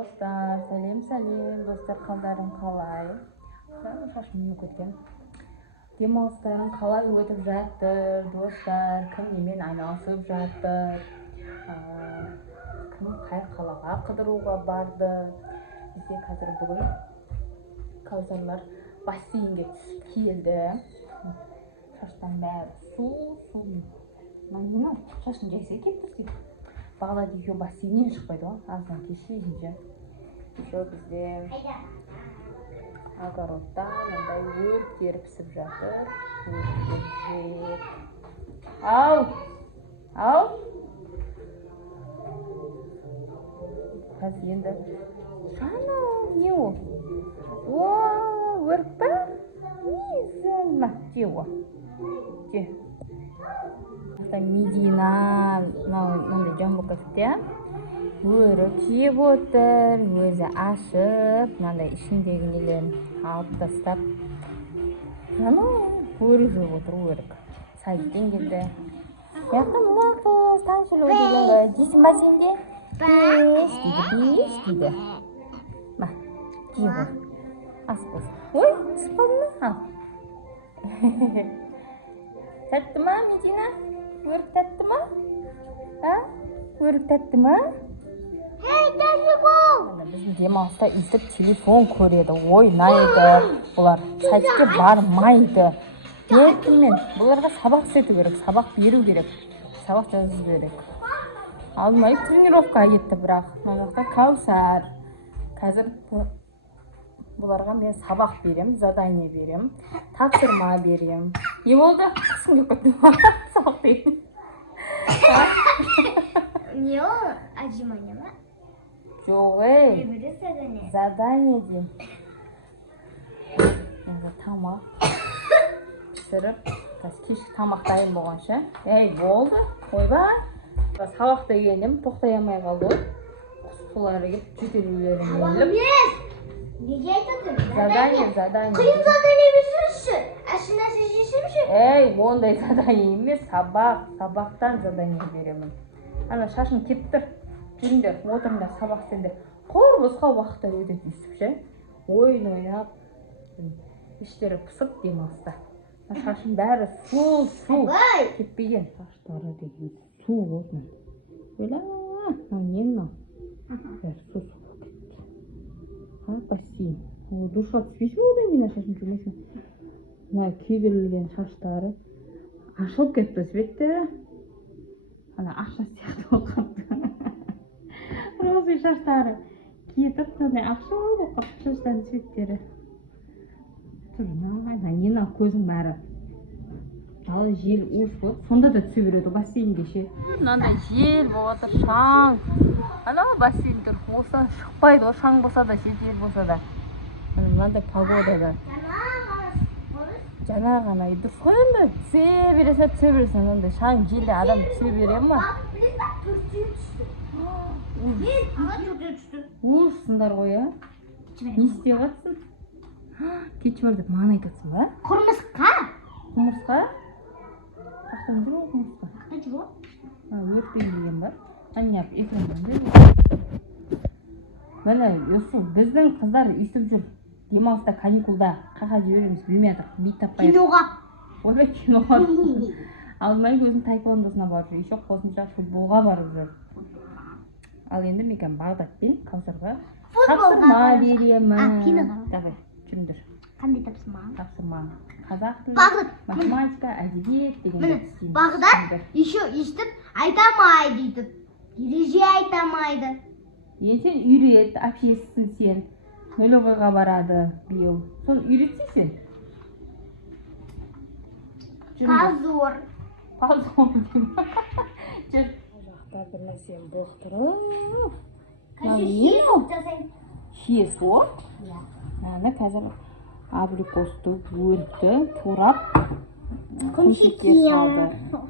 Dostlar, сәлем достар, қалдарың қалай? Шашым не кеткен? Демалыстарың қалай өтіп жатыр, достар? Кім немен айналысып жатыр? Кім қай қалаға қыдыруға барды? Бізде қазір бүгін Каусарлар бассейнге түсіп келді. Шаштан бәрі су. Маңына шашын жайса кетті. Бағдат екеуі бассейннен шықпайды ғой, аздан кешігенше. Еще бізде огородта мындай өрттер пісіп жатыр. Ау! Қазір енді жаным, не ол? Өрт па? Ма, же о. Же. Медина мынандай жамбылкасте өрік жеп отыр, өзі ашып, мынандай ішіндегі нелерін алып тастап. Өрік жеп отыр, өрік. Садиктен келді. Яқта мына қыз таншылы өтегенгі жесін ба сенде? Беш дейді. Ма, жеп ол. Ас болсын. Ой, түсіп қалды ма? Тәтті ма, Медина? Өрік тәтті ма? Өрік тәтті ма? Біздің демалыста өйтіп телефон көреді, ойнайды. Бұлар садикке бармайды. Ертемен бұларға сабақ істету керек, сабақ беру керек, сабақ жазу керек. Алмай тренировкаға кетті, бірақ мына жақта Каусар. Қазір бұларға мен сабақ берем, задание берем, тапсырма берем. Не болды? Қысым кеп кетті ма? Сабақ дейін. Не ол? Отжимание ма? Жоқ, ей. Задание дейін. Тамақ пісіріп, кешкі тамақ дайын болғанша. Ей, болды. Ойбай. Сабақ дегенім тоқтай алмай қалды. Құсқылары кеп жетелеулерін өліп. Неге айтады? Задание. Қиын задание берсеңізші. Әшін жесемші. Ей, ондай задание емес, сабақтан задание беремін. Ана шашын кептір, жүріңдер, отырыңдар, сабақ істеңдер. Босқа уақытта өтеді дейсіпші. Ойын ойнап, іштері пысып демалыста. Шашын бәрі су кетпеген. Шаштары деген су отын. Өйла, не мынау? Бәрі су кетті. Бассейн. Дұршат түспейсің одан кейін шашын жүрмесің. Мына күйдірілген шаштары ашылып кетті светтері. Ана ақша сияқты болғанды. Розы шаштары кетіп, ақша болып қапты шаштарын светтері. Нена көзің бәрі. Ал жел уш болып, сонда да түсе береді бассейнге ше. Мынандай жел болып отыр, шаң. Ана бассейн тұр, осыдан шықпайды, о шаң болса да, жел болса да. Мынандай погодада. Жаңа ғана дұрыс қой енді, түсе бересен, ондай шаң желде адам түсе бере ма? Ушсыңдар ғой, а? Не істеп жатсың? Кетші бар деп маған айтатсың ба? Құмырсқа? Құмырсқа? Қақтан жүр ол құмырсқа? Қақтан жүр ол? Өрттен келген бар. Әне ап, экрандан жүр. Міне, Юсу, біздің қыздар өйстіп жүр. Демалыста, каникулда қаға жібереміз, білмей атыр, бейт таппай. Киноға. Ойбай, киноға. Алмай көзін тайквондосына барып жүр, еще қосымша футболға барып жүр. Ал енді мекан Бағдатпен Каусарға тапсырма беремін. Киноға. Давай, жүріңдер. Қандай тапсырма? Тапсырма. Қазақ тілі, математика, әдебиет деген істейміз. Бағдат еще естіп айтамайды дейтіп. Ереже айтамайды. Енді сен үйрет, обществен сен. Нөловойға барады биыл. Соны үйретсейсен? Позор. Дейм. Жүр. Жақта бір нәрсен бұқтырып. Хиес болып жасайын. Хиес болып? Мәні қазір абрикосты, өртті, турап, көмшекке салды.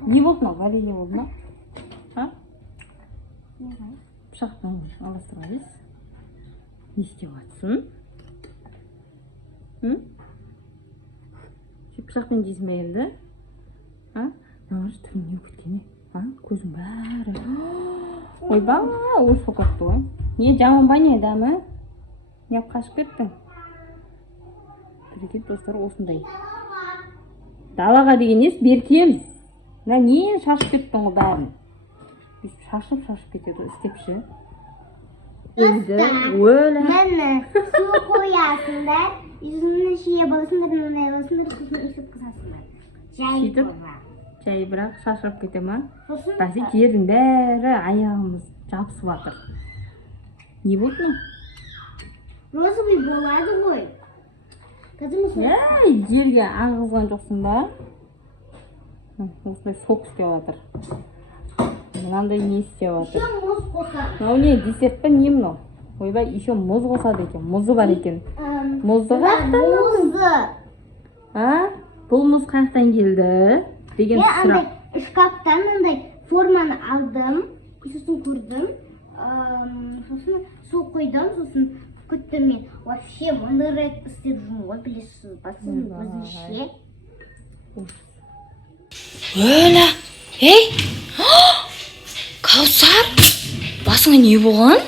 Не болды ма? Вали не болды ма? Пышақтан аластырғайыз. Не істеп жатсың? Пышақпен жейсің бе енді? Нағыз түріне өткені. Көзің бәрі. Ойбай, ұрыс болып кетті ғой. Не жаман ба не дамы? Не қашып кеттің? Бірекет достар осындай. Далаға деген ес беркем. Не шашып кеттің ғой бәрін? Шашып кетеді істепші. Өлі. Міне су қоясыңдар, жүзіңді шие боласыңдар, мындай боласыңдар, сосын үсіп қысасыңдар. Сөйтіп, жай бірақ шашырып кете ма? Бәсе жердің бәрі аяғымыз жабысып жатыр. Не болды не? Розовый болады ғой. Жерге ағызған жоқсың ба? Осылай сок істеп жатыр. Мынандай не істеп жатыр? Еще мұз қосады. Мынау не, десерт па не мынау? Ойбай, еще мұз қосады екен. Мұзы бар екен. Мұзды қаяқтан Мұзы. Бұл мұз қаяқтан келді? Деген сұрақ. Шкафтан андай форманы алдым, сосын көрдім, сосын су қойдым, сосын күттім мен. Вообще мындырек істеп жүрмін ғой, білесіз, басым өзінше. Өлі! Ей! Каусар! Басыңа не болған?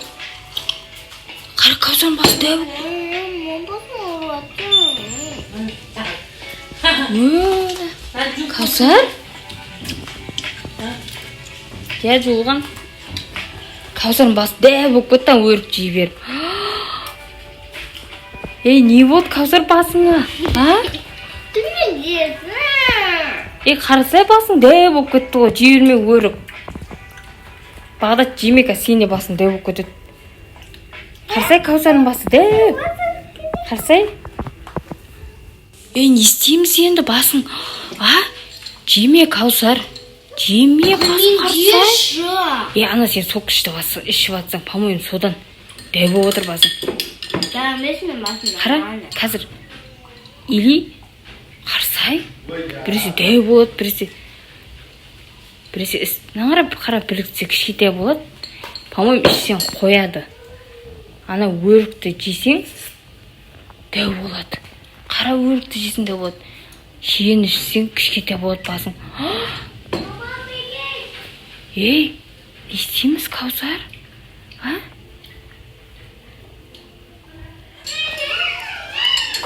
Қара Каусардың басы дәу. Өлі! Каусар? Де жолған? Каусардың басы дәу болып кеттен өрік жей беріп. Ей, не болды Каусар басыңа? Түнген жесің. Қарасай басың дәу болып кетті ғой, жей бермей өрік. Бағдат жемек сене басың дәу болып кетеді. Қарасай Каусардың басы дәу. Қарасай. Не істейміз енді басың? Жеме Каусар. Жеме басың Қарасай. Ана сен сок ішіп жатсың, по-моему, содан дәу болып отыр басың. Қара, қазір. Или Қарасай. Біресе дәу болады, біресе наңырап қарап біліксе кішкентай болады. По-моему, ішсең қояды. Ана өрікті жесең дәу болады. Қара өрікті жесең дәу болады. Шиені ішсең кішкентай болады басың. Не істейміз Каусар?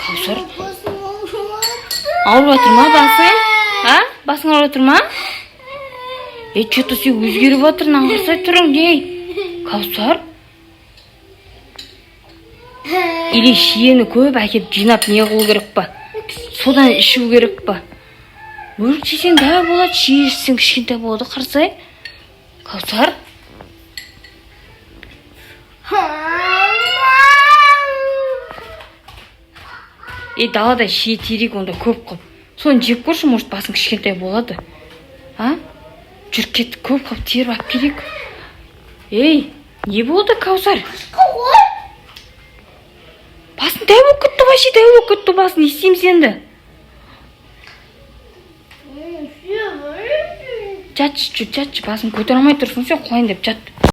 Каусар? Ауырып отыр ма басың? Басың ауырып отыр ма? Что-то сен өзгеріп отыр, наңғырсай тұрың, Каусар? Или шиені көп әкеп жинап не қылу керек па? Содан ішу керек па? Өрік жесең дәу болады, шие ішсең кішкентай болады, қарасай. Каусар? Далада шие терек онда көп қып. Соны жеп көрші, может басың кішкентай болады. Жүріп кетті, көп қып теріп ап керек. Не болды Каусар? Басың дәу болып кетті, вообще дәу болып кетті басың, не істейміз енді? Жатшы, басың көтере алмай тұрсың, сен қойын деп жат.